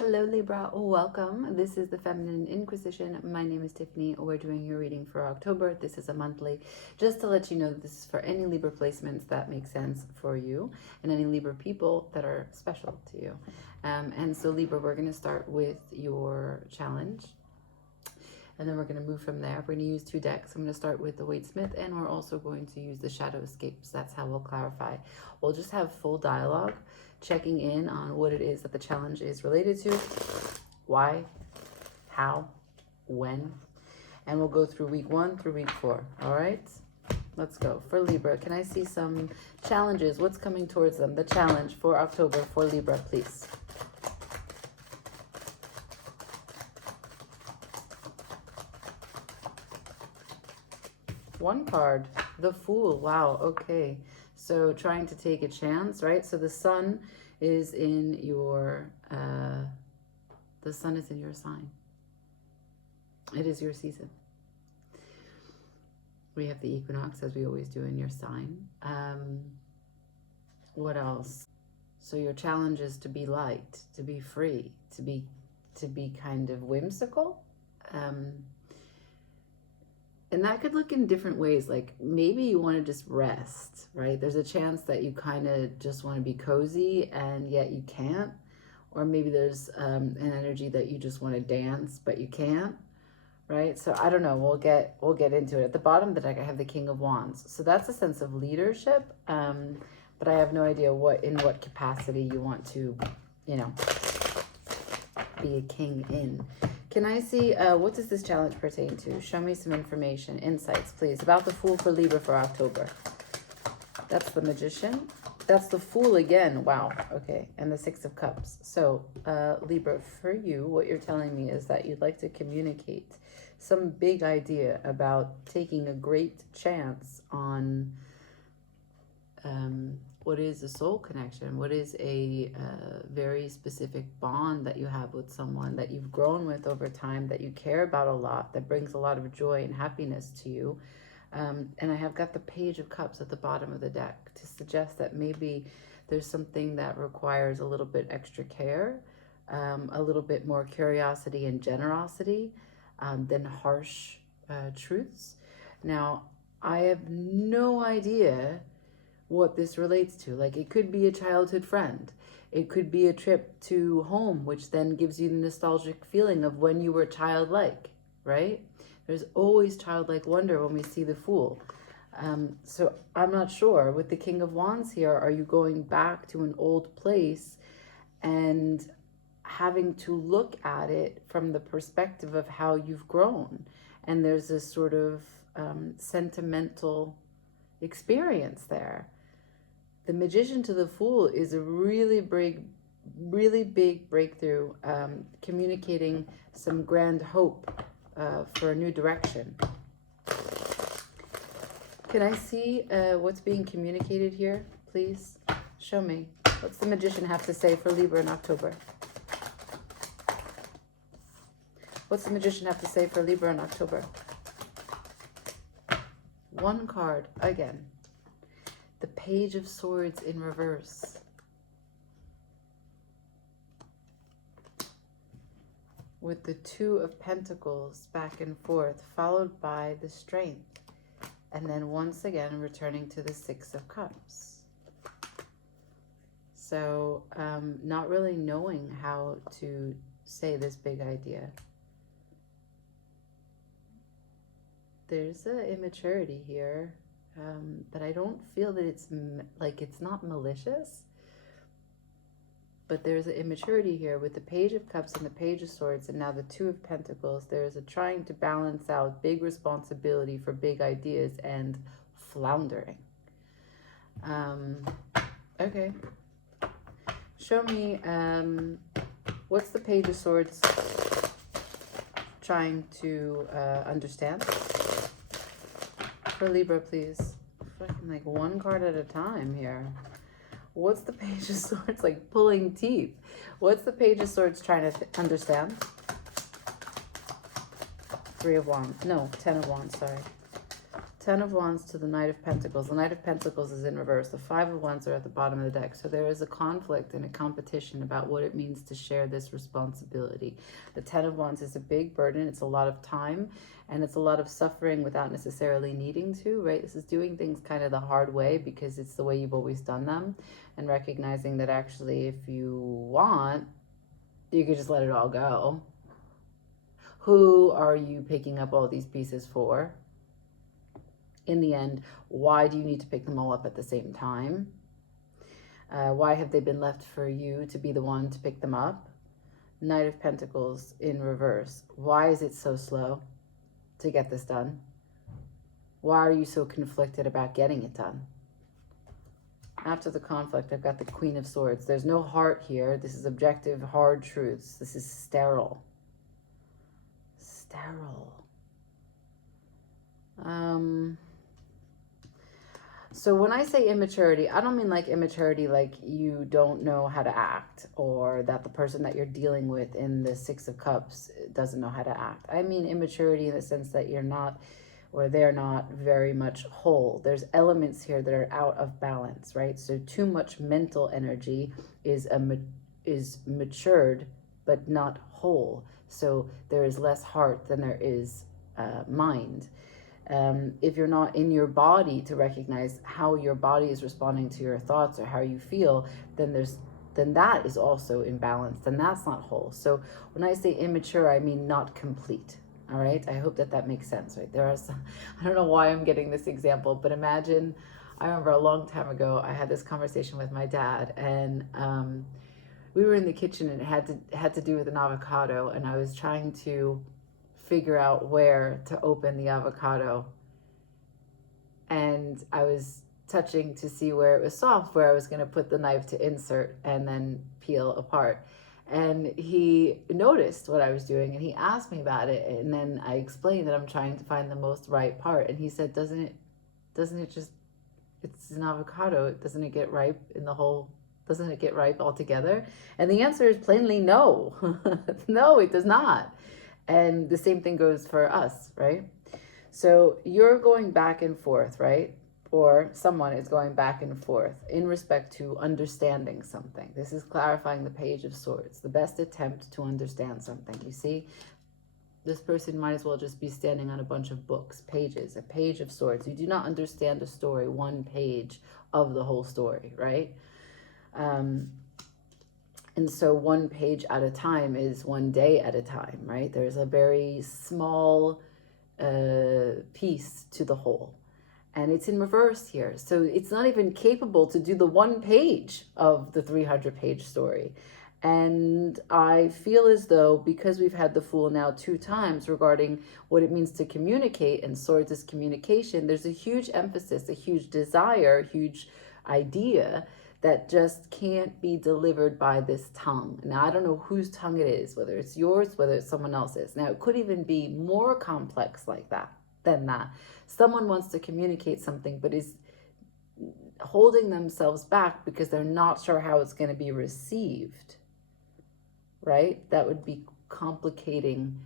Hello Libra, welcome. This is the Feminine Inquisition. My name is Tiffany. We're doing your reading for October. This is a monthly. Just to let you know, this is for any Libra placements that make sense for you and any Libra people that are special to you. And so Libra, we're going to start with your challenge. And then we're going to move from there. We're going to use two decks. I'm going to start with the Waite-Smith, and we're also going to use the Shadow Escapes. That's how we'll clarify. We'll just have full dialogue, checking in on what it is that the challenge is related to, why, how, when, and we'll go through week 1 through week 4. All right, let's go. For Libra, can I see some challenges? What's coming towards them? The challenge for October for Libra, please. One card, the Fool. Wow, okay. So trying to take a chance, right? So the sun is in your sign. It is your season. We have the equinox, as we always do, in your sign. What else? So your challenge is to be light, to be free, to be kind of whimsical. And that could look in different ways. Like maybe you want to just rest, right? There's a chance that you kind of just want to be cozy and yet you can't. Or maybe there's an energy that you just want to dance, but you can't, right? So I don't know. We'll get into it. At the bottom of the deck, I have the King of Wands. So that's a sense of leadership. But I have no idea in what capacity you want to, be a king in. Can I see, what does this challenge pertain to? Show me some information, insights, please, about the Fool for Libra for October. That's the Magician. That's the Fool again. Wow. Okay. And the Six of Cups. So, Libra, for you, what you're telling me is that you'd like to communicate some big idea about taking a great chance on what is a soul connection, what is a very specific bond that you have with someone that you've grown with over time, that you care about a lot, that brings a lot of joy and happiness to you. And I have got the Page of Cups at the bottom of the deck to suggest that maybe there's something that requires a little bit extra care, a little bit more curiosity and generosity than harsh truths. Now, I have no idea what this relates to. Like, it could be a childhood friend. It could be a trip to home, which then gives you the nostalgic feeling of when you were childlike, right? There's always childlike wonder when we see the Fool. So I'm not sure. With the King of Wands here, are you going back to an old place and having to look at it from the perspective of how you've grown? And there's this sort of sentimental experience there. The Magician to the Fool is a really big breakthrough, communicating some grand hope for a new direction. Can I see what's being communicated here, please? Show me. What's the Magician have to say for Libra in October? What's the Magician have to say for Libra in October? One card again. The Page of Swords in reverse. With the Two of Pentacles back and forth, followed by the Strength. And then once again, returning to the Six of Cups. So, not really knowing how to say this big idea. There's an immaturity here. But I don't feel that it's not malicious, but there's an immaturity here with the Page of Cups and the Page of Swords and now the Two of Pentacles. There's a trying to balance out big responsibility for big ideas and floundering. Okay. Show me, what's the Page of Swords trying to understand? For Libra, please. Fucking like one card at a time here. What's the Page of Swords? Like pulling teeth. What's the Page of Swords trying to understand? Three of Wands. No, Ten of Wands, sorry. Ten of Wands to the Knight of Pentacles. The Knight of Pentacles is in reverse. The Five of Wands are at the bottom of the deck. So there is a conflict and a competition about what it means to share this responsibility. The Ten of Wands is a big burden. It's a lot of time and it's a lot of suffering without necessarily needing to, right? This is doing things kind of the hard way because it's the way you've always done them, and recognizing that actually if you want, you could just let it all go. Who are you picking up all these pieces for? In the end, why do you need to pick them all up at the same time? Why have they been left for you to be the one to pick them up? Knight of Pentacles in reverse. Why is it so slow to get this done? Why are you so conflicted about getting it done? After the conflict, I've got the Queen of Swords. There's no heart here. This is objective, hard truths. This is sterile. Sterile. So when I say immaturity, I don't mean like immaturity like you don't know how to act, or that the person that you're dealing with in the Six of Cups doesn't know how to act. I mean immaturity in the sense that you're not, or they're not very much whole. There's elements here that are out of balance, right? So too much mental energy is matured but not whole. So there is less heart than there is mind. If you're not in your body to recognize how your body is responding to your thoughts or how you feel, then that is also imbalanced, and that's not whole. So when I say immature, I mean not complete. All right, I hope that makes sense, right? There are some, I don't know why I'm getting this example, but imagine, I remember a long time ago, I had this conversation with my dad, and we were in the kitchen, and it had to do with an avocado, and I was trying to figure out where to open the avocado, and I was touching to see where it was soft, where I was going to put the knife to insert and then peel apart. And he noticed what I was doing, and he asked me about it, and then I explained that I'm trying to find the most right part, and he said, doesn't it just, it's an avocado, doesn't it get ripe in the whole, doesn't it get ripe altogether? And the answer is plainly no. No, it does not. And the same thing goes for us, right? So you're going back and forth, right? Or someone is going back and forth in respect to understanding something. This is clarifying the Page of Swords, the best attempt to understand something. You see, this person might as well just be standing on a bunch of books, pages, a Page of Swords. You do not understand a story, one page of the whole story, right? And so one page at a time is one day at a time, right? There's a very small piece to the whole. And it's in reverse here. So it's not even capable to do the one page of the 300-page story. And I feel as though, because we've had the Fool now 2 times regarding what it means to communicate, and Swords is communication, there's a huge emphasis, a huge desire, a huge idea that just can't be delivered by this tongue. Now, I don't know whose tongue it is, whether it's yours, whether it's someone else's. Now, it could even be more complex like that, than that. Someone wants to communicate something, but is holding themselves back because they're not sure how it's going to be received, right? That would be complicating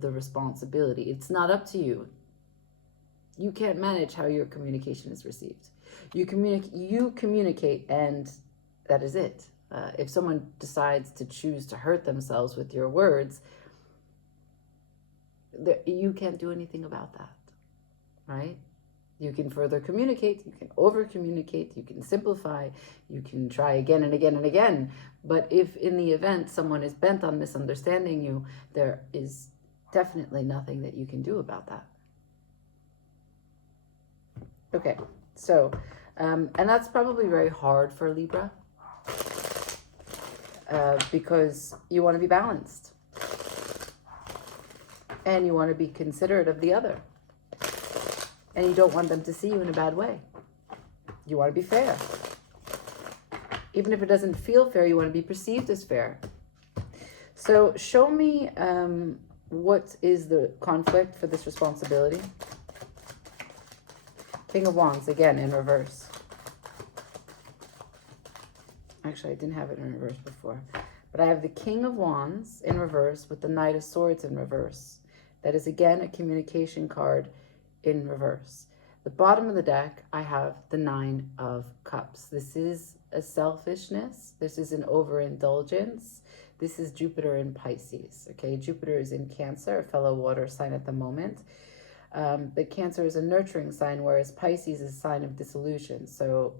the responsibility. It's not up to you. You can't manage how your communication is received. You communicate, and that is it. If someone decides to choose to hurt themselves with your words, you can't do anything about that, right? You can further communicate, you can over communicate, you can simplify, you can try again and again and again. But if in the event someone is bent on misunderstanding you, there is definitely nothing that you can do about that. Okay, so, and that's probably very hard for Libra, because you want to be balanced. And you want to be considerate of the other. And you don't want them to see you in a bad way. You want to be fair. Even if it doesn't feel fair, you want to be perceived as fair. So show me what is the conflict for this responsibility. King of Wands, again, in reverse. Actually, I didn't have it in reverse before. But I have the King of Wands in reverse with the Knight of Swords in reverse. That is, again, a communication card in reverse. The bottom of the deck, I have the 9 of Cups. This is a selfishness. This is an overindulgence. This is Jupiter in Pisces, okay? Jupiter is in Cancer, a fellow water sign at the moment. But Cancer is a nurturing sign, whereas Pisces is a sign of dissolution. So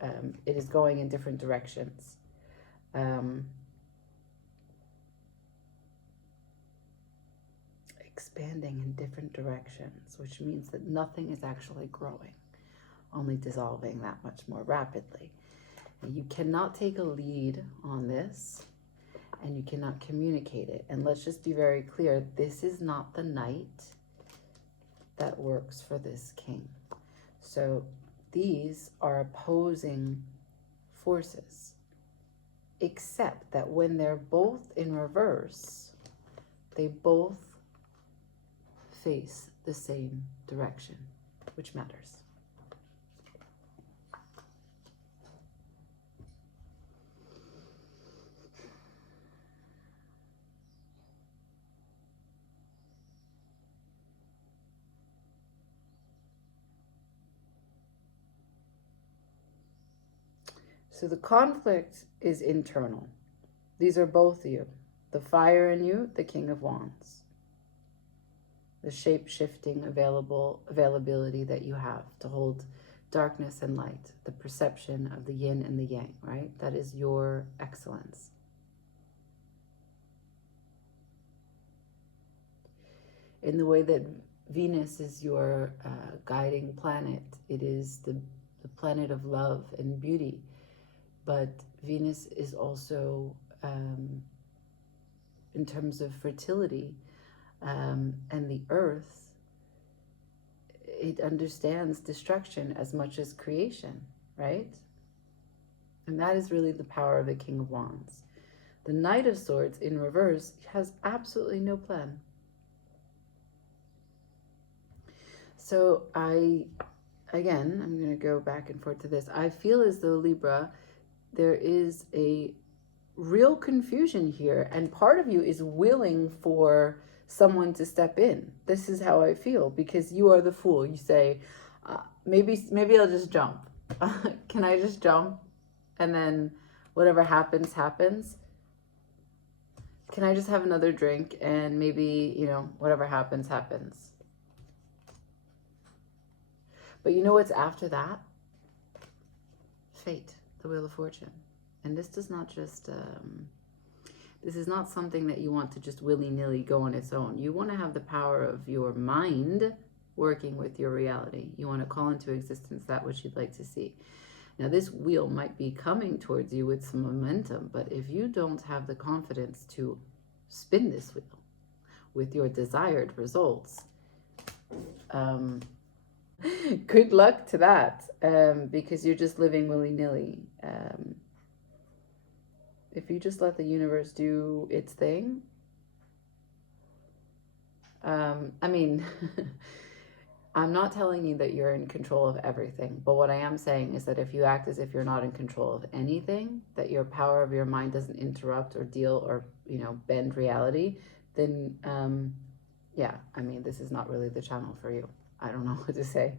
it is going in different directions. Expanding in different directions, which means that nothing is actually growing, only dissolving that much more rapidly. And you cannot take a lead on this, and you cannot communicate it. And let's just be very clear, this is not the night that works for this king. So these are opposing forces, except that when they're both in reverse, they both face the same direction, which matters. So the conflict is internal. These are both you. The fire in you, the King of Wands. The shape-shifting availability that you have to hold darkness and light. The perception of the yin and the yang, right? That is your excellence. In the way that Venus is your guiding planet, it is the planet of love and beauty. But Venus is also, in terms of fertility, and the earth, it understands destruction as much as creation, right? And that is really the power of the King of Wands. The Knight of Swords in reverse has absolutely no plan. So I'm going to go back and forth to this. I feel as though, Libra, there is a real confusion here, and part of you is willing for someone to step in. This is how I feel, because you are the fool. You say, maybe I'll just jump. Can I just jump? And then whatever happens, happens. Can I just have another drink and maybe, whatever happens, happens. But you know what's after that? Fate. The Wheel of Fortune. And this does not just, this is not something that you want to just willy-nilly go on its own. You want to have the power of your mind working with your reality. You want to call into existence that which you'd like to see. Now, this wheel might be coming towards you with some momentum, but if you don't have the confidence to spin this wheel with your desired results, good luck to that, because you're just living willy-nilly. If you just let the universe do its thing, I'm not telling you that you're in control of everything, but what I am saying is that if you act as if you're not in control of anything, that your power of your mind doesn't interrupt or deal or, bend reality, then, this is not really the channel for you. I don't know what to say,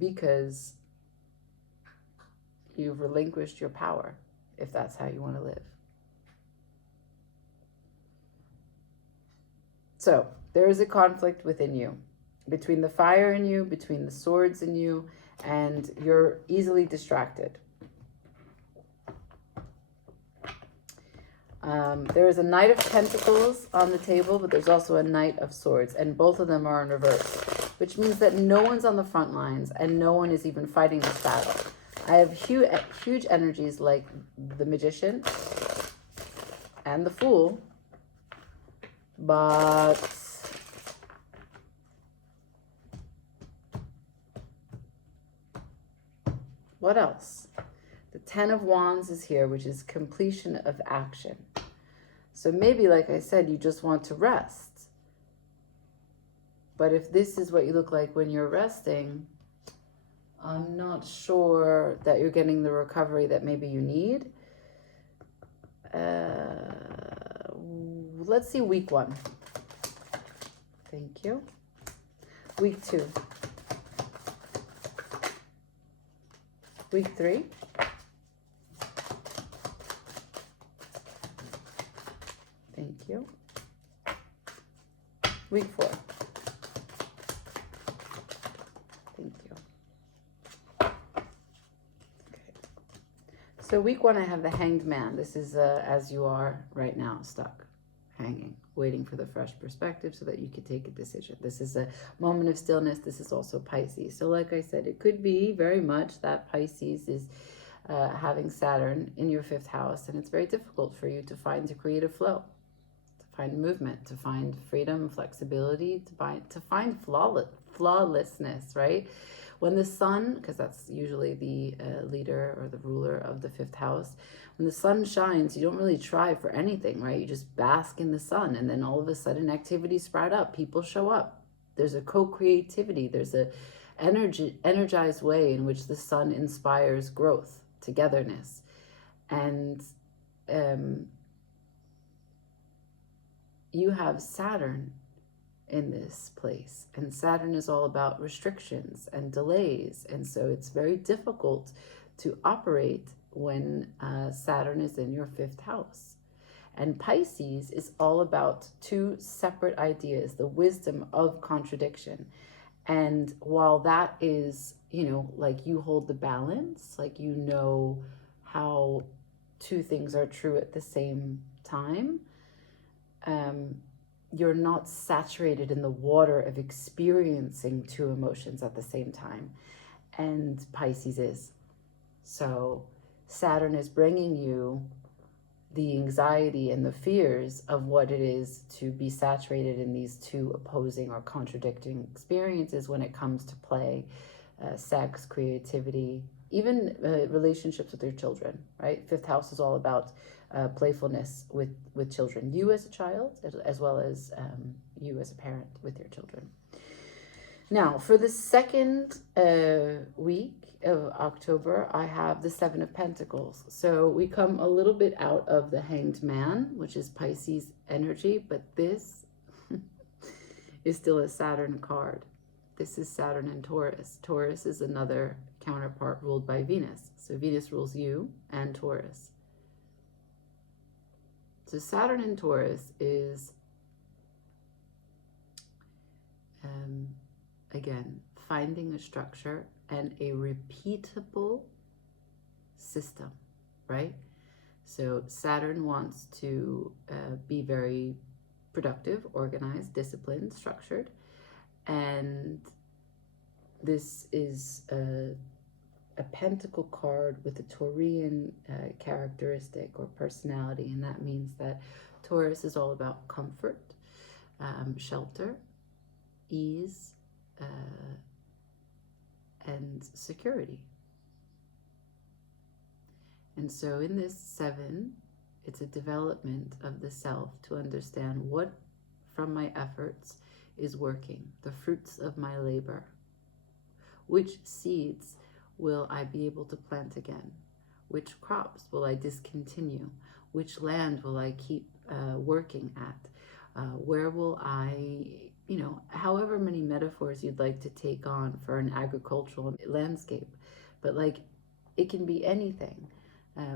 because you've relinquished your power, if that's how you want to live. So there is a conflict within you, between the fire in you, between the swords in you, and you're easily distracted. There is a Knight of Pentacles on the table, but there's also a Knight of Swords, and both of them are in reverse, which means that no one's on the front lines and no one is even fighting this battle. I have huge energies like the Magician and the Fool, but what else? The Ten of Wands is here, which is completion of action. So maybe, like I said, you just want to rest. But if this is what you look like when you're resting, I'm not sure that you're getting the recovery that maybe you need. Let's see week 1. Thank you. Week 2. Week 3. Thank you. Week 4. Thank you. Okay. So week 1, I have the Hanged Man. This is as you are right now, stuck, hanging, waiting for the fresh perspective so that you could take a decision. This is a moment of stillness. This is also Pisces. So like I said, it could be very much that Pisces is having Saturn in your 5th house, and it's very difficult for you to find a creative flow, to find movement, to find freedom, flexibility, to find flawlessness, right? When the sun, because that's usually the leader or the ruler of the 5th house, when the sun shines, you don't really try for anything, right? You just bask in the sun, and then all of a sudden activities sprout up, people show up. There's a co-creativity, there's a energized way in which the sun inspires growth, togetherness. And you have Saturn in this place, and Saturn is all about restrictions and delays, and so it's very difficult to operate when Saturn is in your 5th house. And Pisces is all about 2 separate ideas, the wisdom of contradiction. And while that is, like you hold the balance, like you know how 2 things are true at the same time, you're not saturated in the water of experiencing 2 emotions at the same time. And Pisces is. So Saturn is bringing you the anxiety and the fears of what it is to be saturated in these 2 opposing or contradicting experiences when it comes to play, sex, creativity, even relationships with your children, right? 5th house is all about playfulness with children, you as a child, as well as you as a parent with your children. Now, for the 2nd week of October, I have the 7 of Pentacles. So we come a little bit out of the Hanged Man, which is Pisces energy, but this is still a Saturn card. This is Saturn and Taurus. Taurus is another counterpart ruled by Venus. So Venus rules you and Taurus. So Saturn and Taurus is, again, finding a structure and a repeatable system, right? So Saturn wants to be very productive, organized, disciplined, structured. And this is a pentacle card with a Taurian characteristic or personality, and that means that Taurus is all about comfort, shelter, ease, and security. And so in this 7, it's a development of the self to understand what from my efforts is working, the fruits of my labor. Which seeds will I be able to plant again? Which crops will I discontinue? Which land will I keep working at? Where will I, however many metaphors you'd like to take on for an agricultural landscape, but like it can be anything.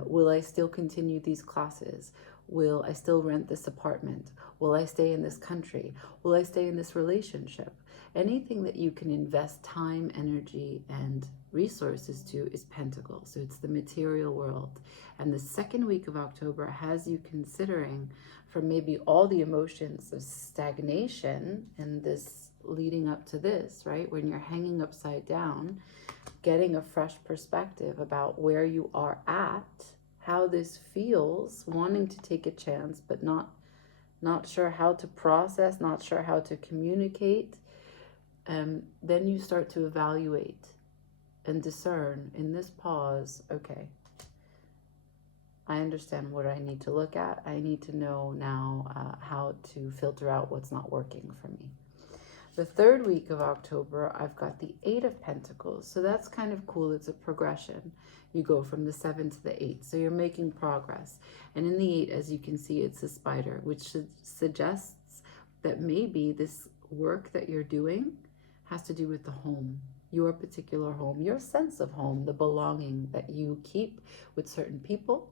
Will I still continue these classes? Will I still rent this apartment? Will I stay in this country? Will I stay in this relationship? Anything that you can invest time, energy, and resources to is Pentacles. So it's the material world. And the 2nd week of October has you considering, from maybe all the emotions of stagnation and this leading up to this, right? When you're hanging upside down, getting a fresh perspective about where you are at, how this feels, wanting to take a chance, but not sure how to process, not sure how to communicate. Then you start to evaluate and discern in this pause, okay, I understand what I need to look at. I need to know now how to filter out what's not working for me. The 3rd week of October, I've got the 8 of Pentacles. So that's kind of cool. It's a progression. You go from the 7 to the 8. So you're making progress. And in the 8, as you can see, it's a spider, which suggests that maybe this work that you're doing has to do with the home. your particular home, your sense of home, the belonging that you keep with certain people,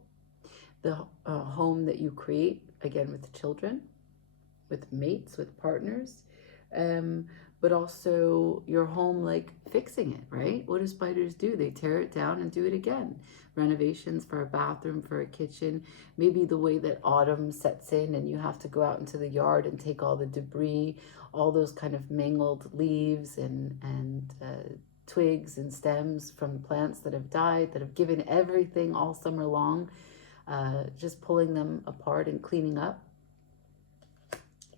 the home that you create, again, with children, with mates, with partners, but also your home, like fixing it, right? What do spiders do? They tear it down and do it again. Renovations for a bathroom, for a kitchen, maybe the way that autumn sets in and you have to go out into the yard and take all the debris, all those kind of mangled leaves and twigs and stems from plants that have died, that have given everything all summer long, just pulling them apart and cleaning up.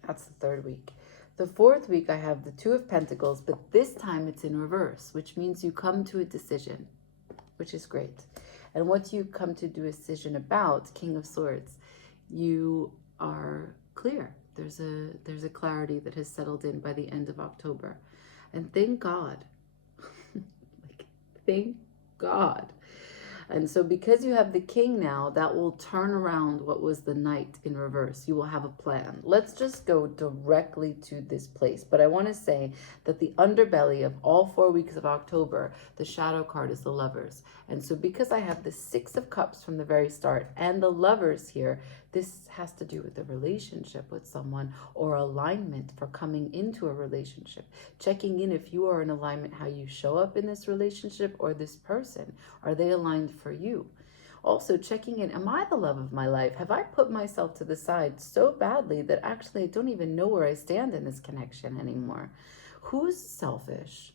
That's the third week. The fourth week, I have the Two of Pentacles, but this time it's in reverse, which means you come to a decision, which is great. And what do you come to do a decision about? King of Swords. You are clear. There's a clarity that has settled in by the end of October. And thank God. Like, thank God. And so because you have the King now, that will turn around what was the Knight in reverse. You will have a plan. Let's just go directly to this place. But I want to say that the underbelly of all 4 weeks of October, the shadow card is the Lovers. And so because I have the Six of Cups from the very start and the Lovers here, this has to do with a relationship with someone or alignment for coming into a relationship. Checking in if you are in alignment, how you show up in this relationship or this person. Are they aligned for you? Also checking in, am I the love of my life? Have I put myself to the side so badly that actually I don't even know where I stand in this connection anymore? Who's selfish?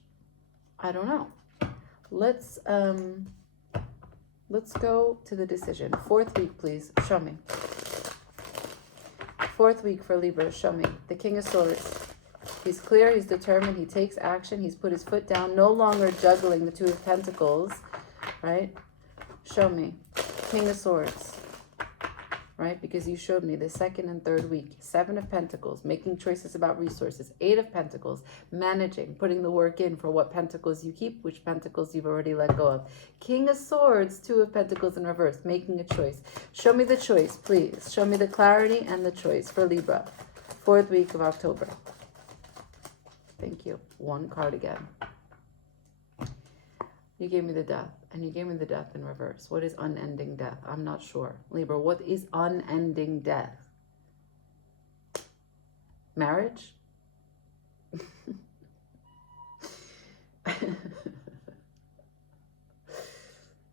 I don't know. Let's go to the decision. Fourth week, please. Show me. Fourth week for Libra. Show me. The King of Swords. He's clear. He's determined. He takes action. He's put his foot down. No longer juggling the Two of Pentacles. Right? Show me. King of Swords. Right? Because you showed me the second and third week. Seven of Pentacles. Making choices about resources. Eight of Pentacles. Managing. Putting the work in for what Pentacles you keep. Which Pentacles you've already let go of. King of Swords. Two of Pentacles in reverse. Making a choice. Show me the choice, please. Show me the clarity and the choice for Libra. Fourth week of October. Thank you. One card again. You gave me the Death, and you gave me the Death in reverse. What is unending death? I'm not sure. Libra, what is unending death? Marriage?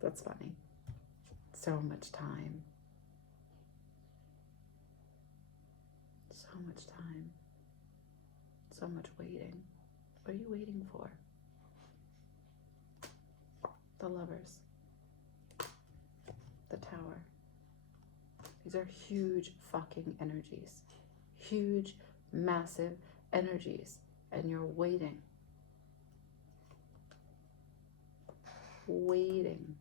That's funny. So much time. So much time. So much waiting. What are you waiting for? The Lovers. The Tower. These are huge fucking energies. Huge, massive energies. And you're waiting. Waiting.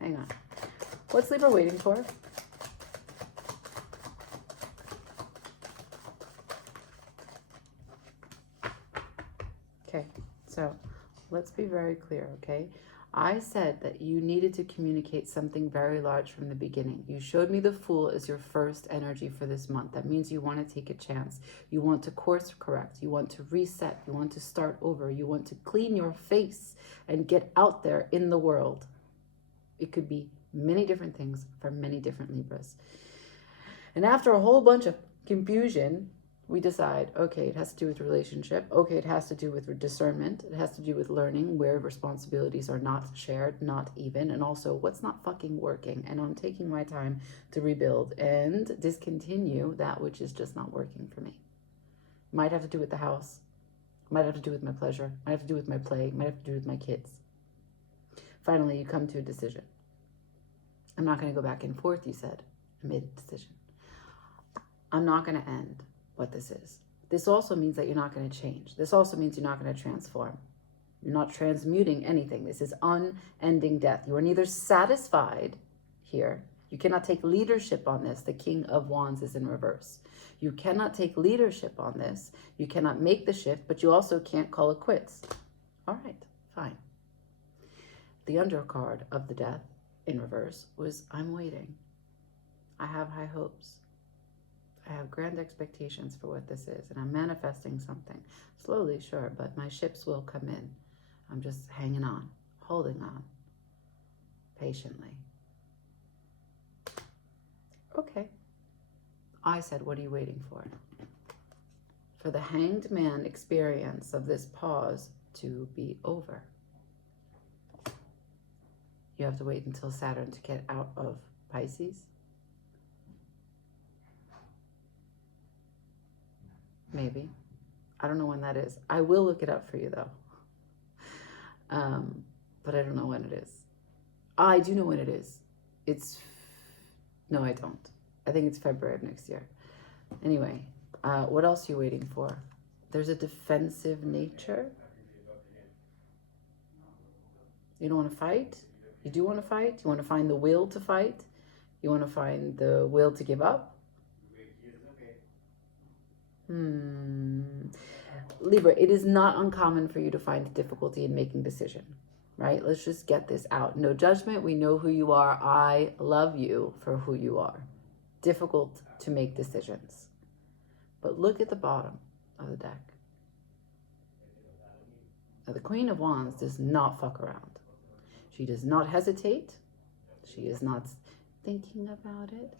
Hang on. What's Libra waiting for? Okay, so let's be very clear, okay? I said that you needed to communicate something very large from the beginning. You showed me the Fool as your first energy for this month. That means you want to take a chance. You want to course correct. You want to reset. You want to start over. You want to clean your face and get out there in the world. It could be many different things for many different Libras. And after a whole bunch of confusion, we decide, okay, it has to do with relationship. Okay, it has to do with discernment. It has to do with learning where responsibilities are not shared, not even, and also what's not fucking working. And I'm taking my time to rebuild and discontinue that which is just not working for me. Might have to do with the house. Might have to do with my pleasure. Might have to do with my play. Might have to do with my kids. Finally, you come to a decision. I'm not going to go back and forth, you said. I made a decision. I'm not going to end what this is. This also means that you're not going to change. This also means you're not going to transform. You're not transmuting anything. This is unending death. You are neither satisfied here. You cannot take leadership on this. The King of Wands is in reverse. You cannot take leadership on this. You cannot make the shift, but you also can't call it quits. All right, fine. The undercard of the Death in reverse was I'm waiting. I have high hopes. I have grand expectations for what this is, and I'm manifesting something. Slowly, sure, but my ships will come in. I'm just hanging on, holding on, patiently. Okay. I said, what are you waiting for? For the Hanged Man experience of this pause to be over. You have to wait until Saturn to get out of Pisces? Maybe. I don't know when that is. I will look it up for you, though. But I don't know when it is. I do know when it is. No, I don't. I think it's February of next year. Anyway, what else are you waiting for? There's a defensive nature. You don't want to fight? You do want to fight? You want to find the will to fight? You want to find the will to give up? Libra, it is not uncommon for you to find difficulty in making decision, right? Let's just get this out. No judgment. We know who you are. I love you for who you are. Difficult to make decisions. But look at the bottom of the deck. Now, the Queen of Wands does not fuck around. She does not hesitate. She is not thinking about it.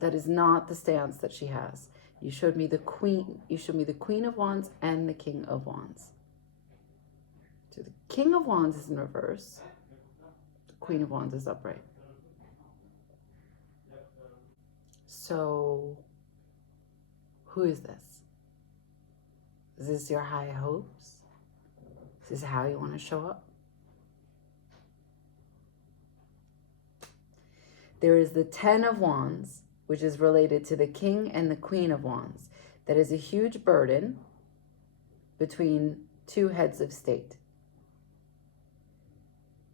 That is not the stance that she has. You showed me the Queen. You showed me the Queen of Wands and the King of Wands. So the King of Wands is in reverse. The Queen of Wands is upright. So, who is this? Is this your high hopes? Is this how you want to show up? There is the Ten of Wands, which is related to the King and the Queen of Wands. That is a huge burden between two heads of state.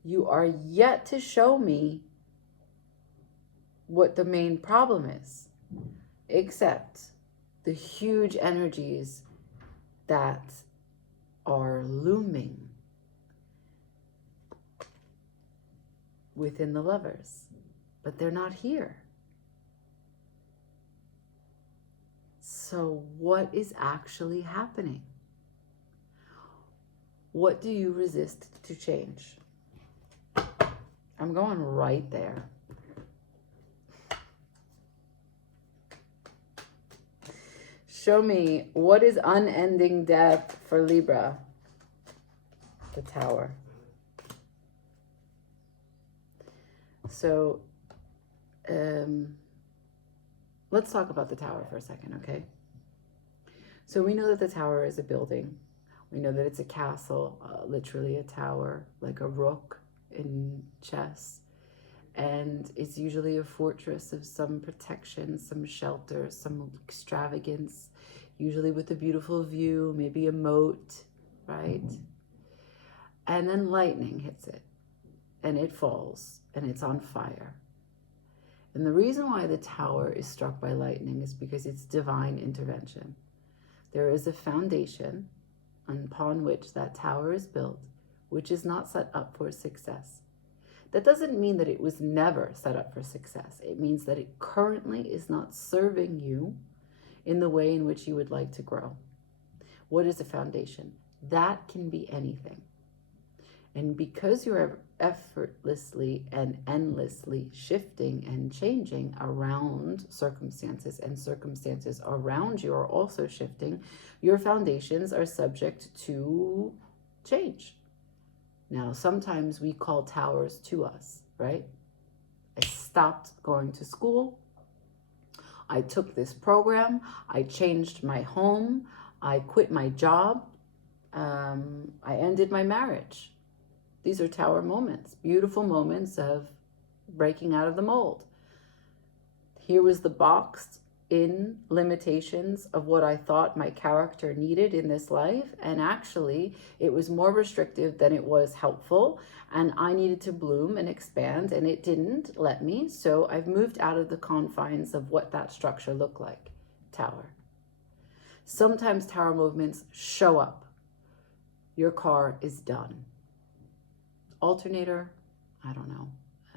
You are yet to show me what the main problem is, except the huge energies that are looming within the lovers, but they're not here. So what is actually happening? What do you resist to change? I'm going right there. Show me, what is unending death for Libra? The Tower. So, let's talk about the Tower for a second, okay? So we know that the Tower is a building. We know that it's a castle, literally a tower, like a rook in chess. And it's usually a fortress of some protection, some shelter, some extravagance, usually with a beautiful view, maybe a moat, right? And then lightning hits it, and it falls, and it's on fire. And the reason why the tower is struck by lightning is because it's divine intervention. There is a foundation upon which that tower is built, which is not set up for success. That doesn't mean that it was never set up for success. It means that it currently is not serving you in the way in which you would like to grow. What is a foundation? That can be anything. And because you're effortlessly and endlessly shifting and changing around circumstances, and circumstances around you are also shifting, your foundations are subject to change. Now, sometimes we call towers to us, right? I stopped going to school. I took this program. I changed my home. I quit my job. I ended my marriage. These are tower moments, beautiful moments of breaking out of the mold. Here was the boxed in limitations of what I thought my character needed in this life, and actually it was more restrictive than it was helpful, and I needed to bloom and expand, and it didn't let me. So I've moved out of the confines of what that structure looked like. Tower. Sometimes tower movements show up. Your car is done. Alternator, I don't know,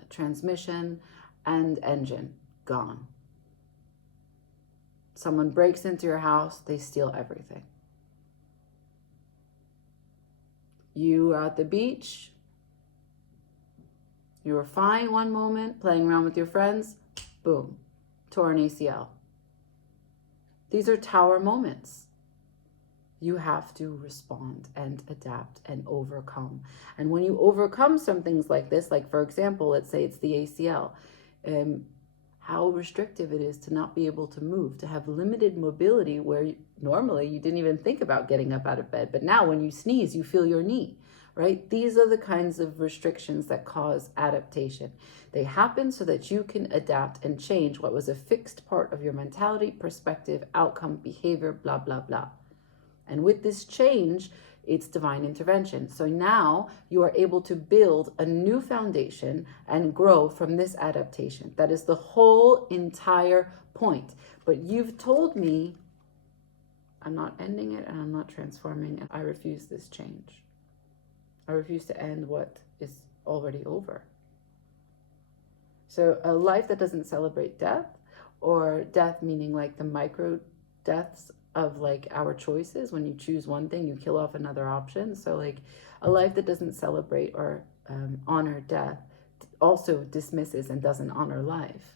transmission and engine gone. Someone breaks into your house, they steal everything. You are at the beach, you were fine one moment, playing around with your friends, boom, tore an ACL. These are tower moments. You have to respond and adapt and overcome. And when you overcome some things like this, like for example, let's say it's the ACL, how restrictive it is to not be able to move, to have limited mobility where normally you didn't even think about getting up out of bed. But now when you sneeze, you feel your knee, right? These are the kinds of restrictions that cause adaptation. They happen so that you can adapt and change what was a fixed part of your mentality, perspective, outcome, behavior, blah, blah, blah. And with this change, it's divine intervention. So now you are able to build a new foundation and grow from this adaptation. That is the whole entire point. But you've told me I'm not ending it and I'm not transforming, and I refuse this change. I refuse to end what is already over. So a life that doesn't celebrate death, or death meaning like the micro deaths of like our choices. When you choose one thing, you kill off another option. So like a life that doesn't celebrate or honor death also dismisses and doesn't honor life.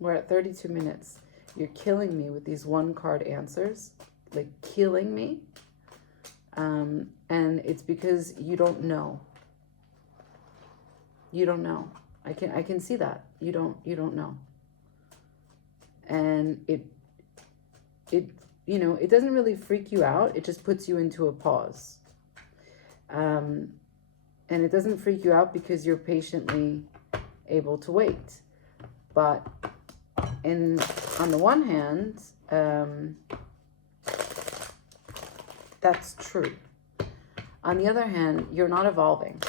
We're at 32 minutes. You're killing me with these one card answers, like killing me. And it's because you don't know. You don't know. I can see that. You don't know. And it it doesn't really freak you out. It just puts you into a pause. And it doesn't freak you out because you're patiently able to wait. But on the one hand, that's true. On the other hand, you're not evolving.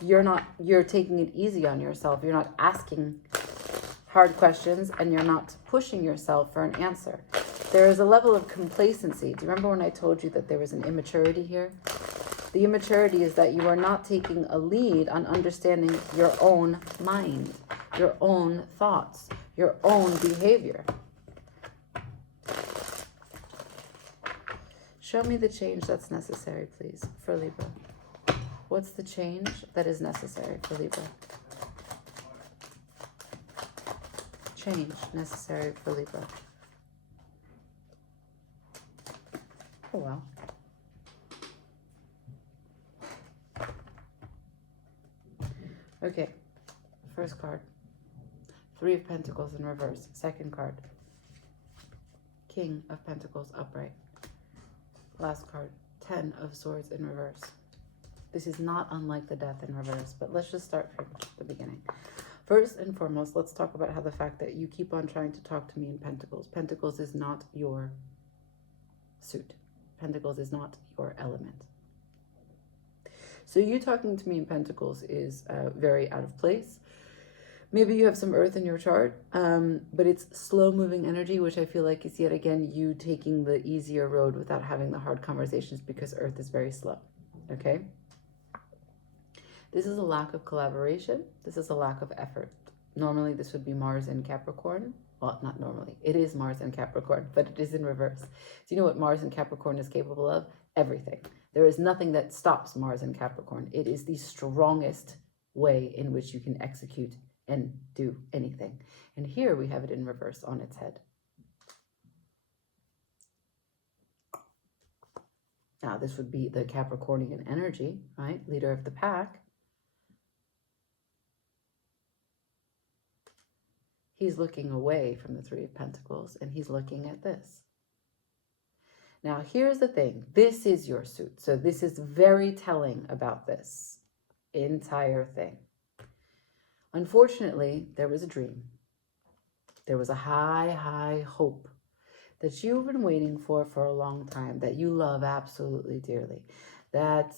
You're taking it easy on yourself. You're not asking hard questions, and you're not pushing yourself for an answer. There is a level of complacency. Do you remember when I told you that there was an immaturity here? The immaturity is that you are not taking a lead on understanding your own mind, your own thoughts, your own behavior. Show me the change that's necessary, please, for Libra. What's the change that is necessary for Libra? Change necessary for Libra. Oh, wow. Okay, first card. 3 of Pentacles in reverse. Second card. King of Pentacles upright. Last card. 10 of Swords in reverse. This is not unlike the Death in reverse, but let's just start from the beginning. First and foremost, let's talk about how the fact that you keep on trying to talk to me in Pentacles. Pentacles is not your suit. Pentacles is not your element. So you talking to me in Pentacles is very out of place. Maybe you have some earth in your chart, but it's slow-moving energy, which I feel like is yet again you taking the easier road without having the hard conversations because earth is very slow, okay? This is a lack of collaboration. This is a lack of effort. Normally, this would be Mars in Capricorn. Well, not normally. It is Mars in Capricorn, but it is in reverse. Do you know what Mars in Capricorn is capable of? Everything. There is nothing that stops Mars in Capricorn. It is the strongest way in which you can execute and do anything. And here we have it in reverse on its head. Now, this would be the Capricornian energy, right? Leader of the pack. He's looking away from the 3 of Pentacles, and he's looking at this. Now, here's the thing. This is your suit. So this is very telling about this entire thing. Unfortunately, there was a dream. There was a high, high hope that you've been waiting for a long time, that you love absolutely dearly. that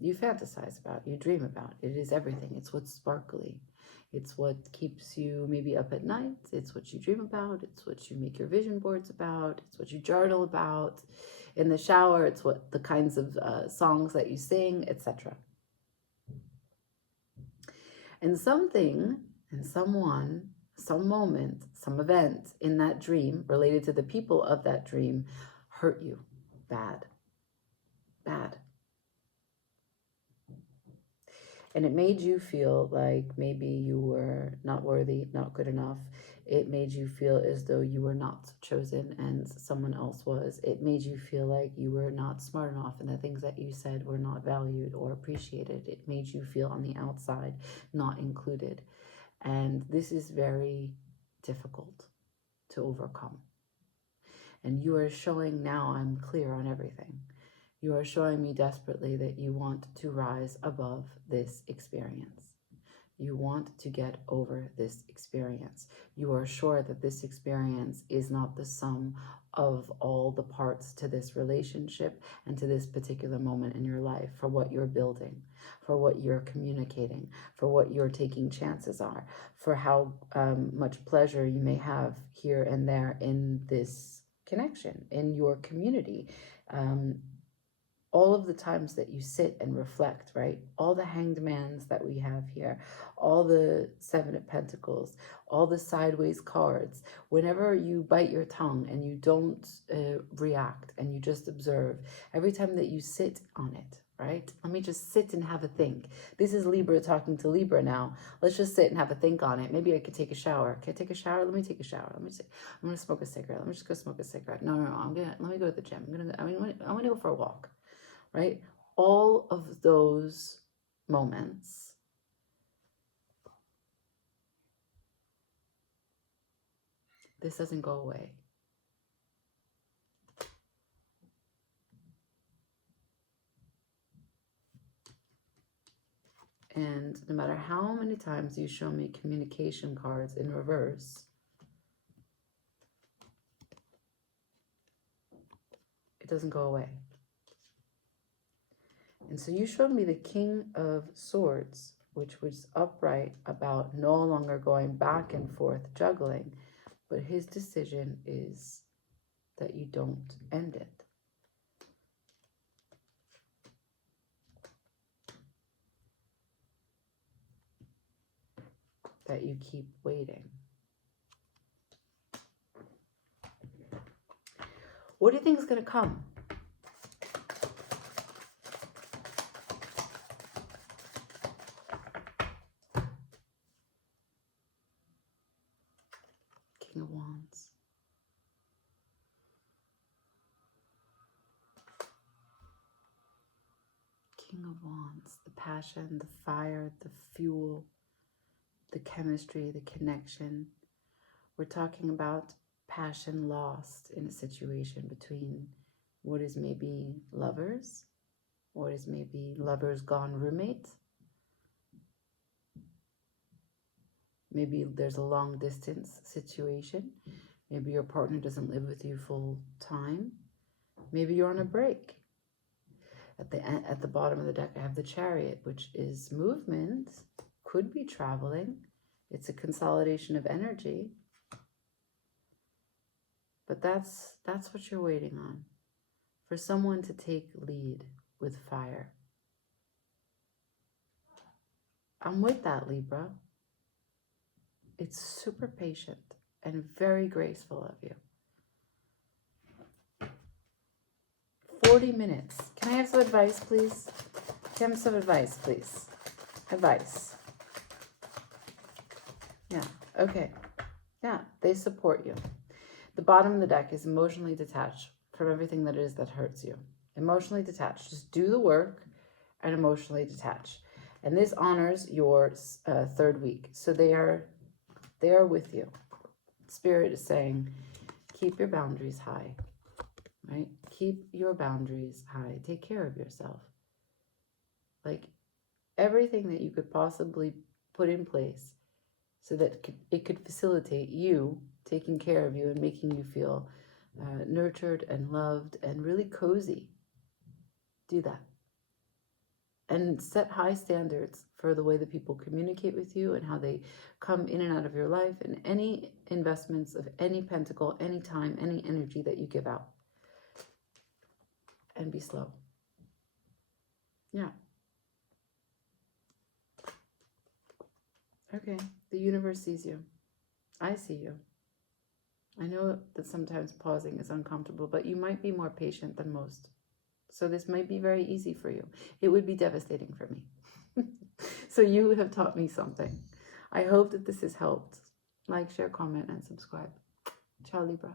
you fantasize about, you dream about. It is everything. It's what's sparkly. It's what keeps you maybe up at night. It's what you dream about. It's what you make your vision boards about. It's what you journal about. In the shower, it's what the kinds of songs that you sing, etc. And something and someone, some moment, some event in that dream related to the people of that dream hurt you bad. Bad. And it made you feel like maybe you were not worthy, not good enough. It made you feel as though you were not chosen and someone else was. It made you feel like you were not smart enough and the things that you said were not valued or appreciated. It made you feel on the outside not included. And this is very difficult to overcome. And you are showing now, I'm clear on everything. You are showing me desperately that you want to rise above this experience. You want to get over this experience. You are sure that this experience is not the sum of all the parts to this relationship and to this particular moment in your life, for what you're building, for what you're communicating, for what you're taking chances are, for how much pleasure you may have here and there in this connection, in your community. All of the times that you sit and reflect, right? All the hanged mans that we have here, all the Seven of Pentacles, all the sideways cards, whenever you bite your tongue and you don't react and you just observe, every time that you sit on it, right? Let me just sit and have a think. This is Libra talking to Libra now. Let's just sit and have a think on it. Maybe I could take a shower. Can I take a shower? Let me take a shower. I'm gonna smoke a cigarette. Let me just go smoke a cigarette. No. Let me go to the gym. I'm gonna go for a walk. Right? All of those moments this doesn't go away. And no matter how many times you show me communication cards in reverse, it doesn't go away. And so you showed me the King of Swords, which was upright about no longer going back and forth juggling, but his decision is that you don't end it. That you keep waiting. What do you think is going to come? King of Wands. King of Wands, the passion, the fire, the fuel, the chemistry, the connection. We're talking about passion lost in a situation between what is maybe lovers, what is maybe lovers gone roommate. Maybe there's a long distance situation. Maybe your partner doesn't live with you full time. Maybe you're on a break. At the bottom of the deck, I have the Chariot, which is movement, could be traveling. It's a consolidation of energy. But that's what you're waiting on. For someone to take lead with fire. I'm with that, Libra. It's super patient and very graceful of you. 40 minutes. Can I have some advice, please? Can I have some advice, please? Advice. Yeah, okay. Yeah, they support you. The bottom of the deck is emotionally detached from everything that it is that hurts you. Emotionally detached. Just do the work and emotionally detach. And this honors your third week. So they are with you. Spirit is saying, keep your boundaries high. Right? Keep your boundaries high. Take care of yourself. Like everything that you could possibly put in place so that it could facilitate you taking care of you and making you feel nurtured and loved and really cozy. Do that. And set high standards for the way that people communicate with you and how they come in and out of your life, and any investments of any pentacle, any time, any energy that you give out. And be slow. Yeah. Okay. The universe sees you. I see you. I know that sometimes pausing is uncomfortable, but you might be more patient than most. So this might be very easy for you. It would be devastating for me. So you have taught me something. I hope that this has helped. Like, share, comment, and subscribe. Ciao, Libra.